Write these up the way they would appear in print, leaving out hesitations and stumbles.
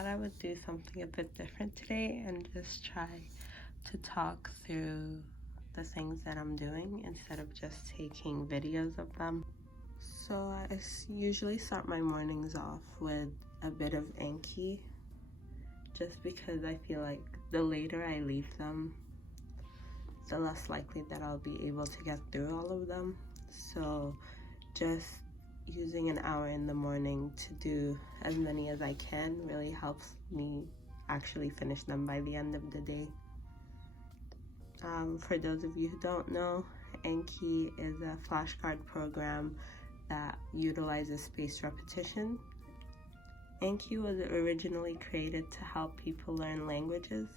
thought I would do something a bit different today and just try to talk through the things that I'm doing instead of just taking videos of them. So I usually start my mornings off with a bit of Anki, just because I feel like the later I leave them, the less likely that I'll be able to get through all of them. So just using an hour in the morning to do as many as I can really helps me actually finish them by the end of the day. For those of you who don't know, Anki is a flashcard program that utilizes spaced repetition. Anki was originally created to help people learn languages,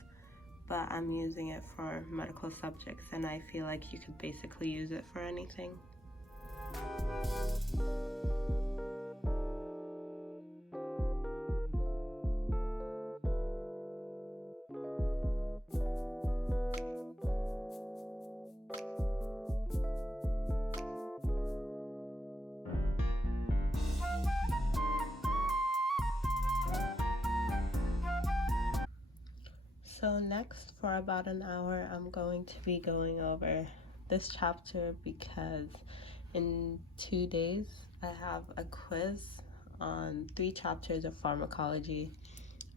but I'm using it for medical subjects, and I feel like you could basically use it for anything. So next, for about an hour, I'm going to be going over this chapter because in 2 days, I have a quiz on 3 chapters of pharmacology: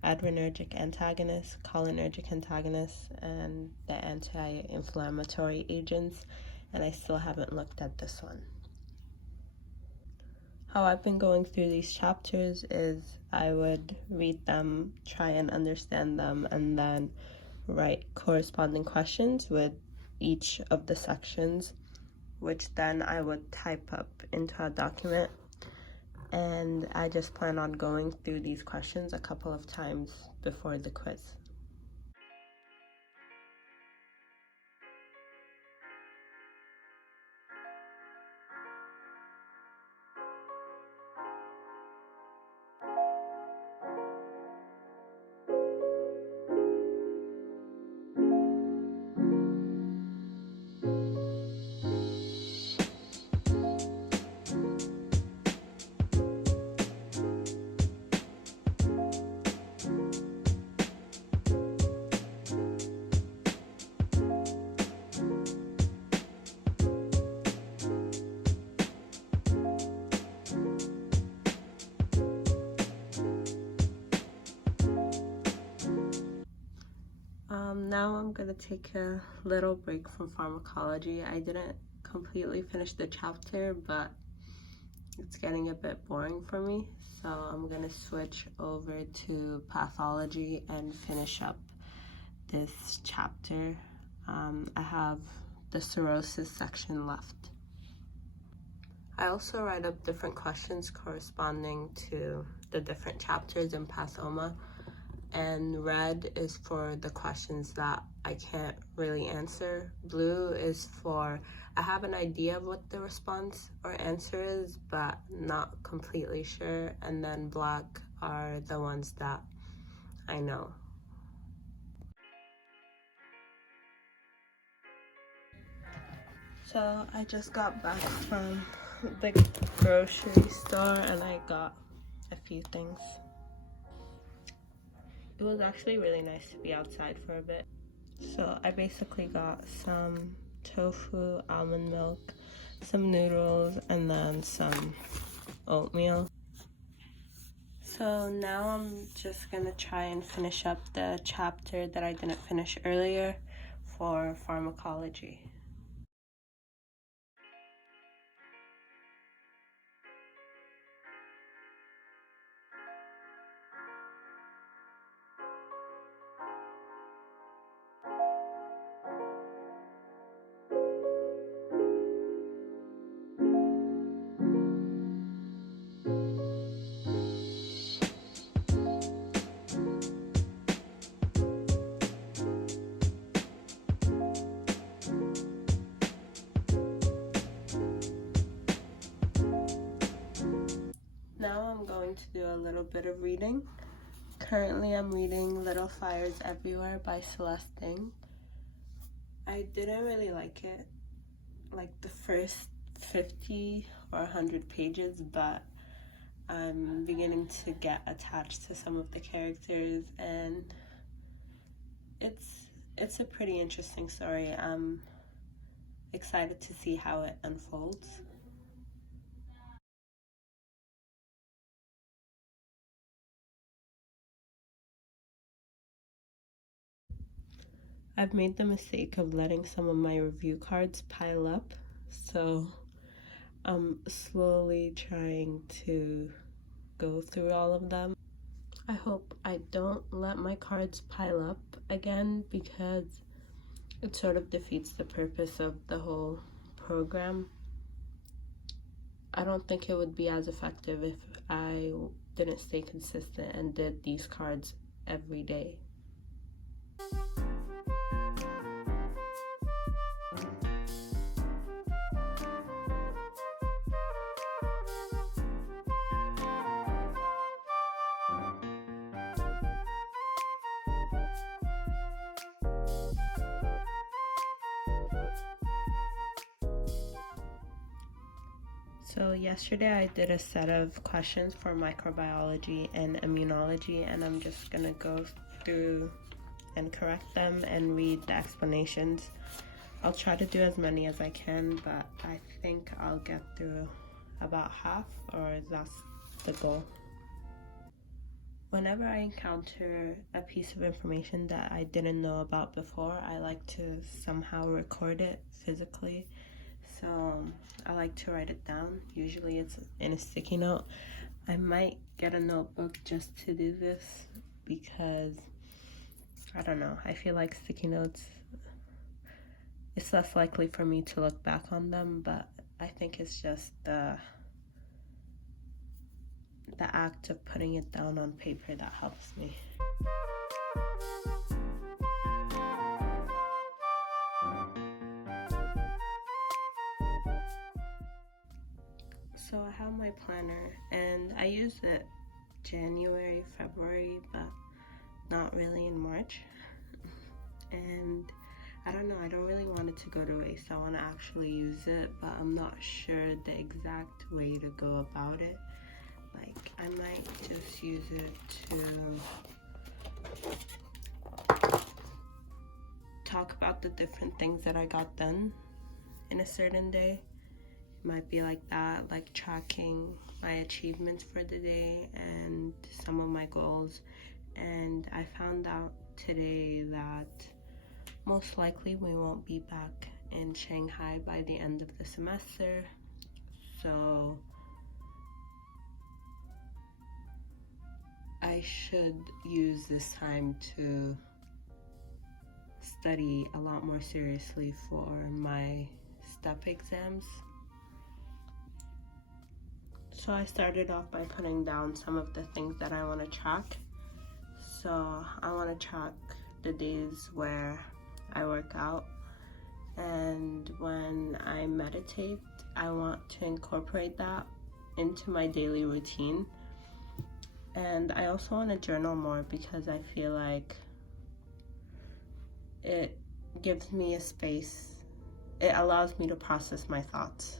adrenergic antagonists, cholinergic antagonists, and the anti-inflammatory agents, and I still haven't looked at this one. How I've been going through these chapters is I would read them, try and understand them, and then write corresponding questions with each of the sections, which then I would type up into a document. And I just plan on going through these questions a couple of times before the quiz. Now I'm gonna take a little break from pharmacology. I didn't completely finish the chapter, but it's getting a bit boring for me, so I'm gonna switch over to pathology and finish up this chapter. I have the cirrhosis section left. I also write up different questions corresponding to the different chapters in Pathoma, and red is for the questions that I can't really answer. Blue is for I have an idea of what the response or answer is, but not completely sure, and then black are the ones that I know. So I just got back from the grocery store and I got a few things. It was actually really nice to be outside for a bit. So I basically got some tofu, almond milk, some noodles, and then some oatmeal. So now I'm just gonna try and finish up the chapter that I didn't finish earlier for pharmacology. Now I'm going to do a little bit of reading. Currently I'm reading Little Fires Everywhere by Celeste Ng. I didn't really like it, like the first 50 or 100 pages, but I'm beginning to get attached to some of the characters, and it's a pretty interesting story. I'm excited to see how it unfolds. I've made the mistake of letting some of my review cards pile up, so I'm slowly trying to go through all of them. I hope I don't let my cards pile up again, because it sort of defeats the purpose of the whole program. I don't think it would be as effective if I didn't stay consistent and did these cards every day. So yesterday I did a set of questions for microbiology and immunology, and I'm just gonna go through and correct them and read the explanations. I'll try to do as many as I can, but I think I'll get through about half, or that's the goal. Whenever I encounter a piece of information that I didn't know about before, I like to somehow record it physically. So I like to write it down. Usually it's in a sticky note. I might get a notebook just to do this, because I don't know, I feel like sticky notes, it's less likely for me to look back on them, but I think it's just the act of putting it down on paper that helps me. So I have my planner, and I use it January, February, but not really in March. And I don't know, I don't really want it to go to waste. I want to actually use it, but I'm not sure the exact way to go about it. Like, I might just use it to talk about the different things that I got done in a certain day. It might be like that, like tracking my achievements for the day and some of my goals. And I found out today that most likely we won't be back in Shanghai by the end of the semester. So I should use this time to study a lot more seriously for my STEP exams. So I started off by putting down some of the things that I want to track. So I want to track the days where I work out, and when I meditate, I want to incorporate that into my daily routine. And I also want to journal more, because I feel like it gives me a space. It allows me to process my thoughts.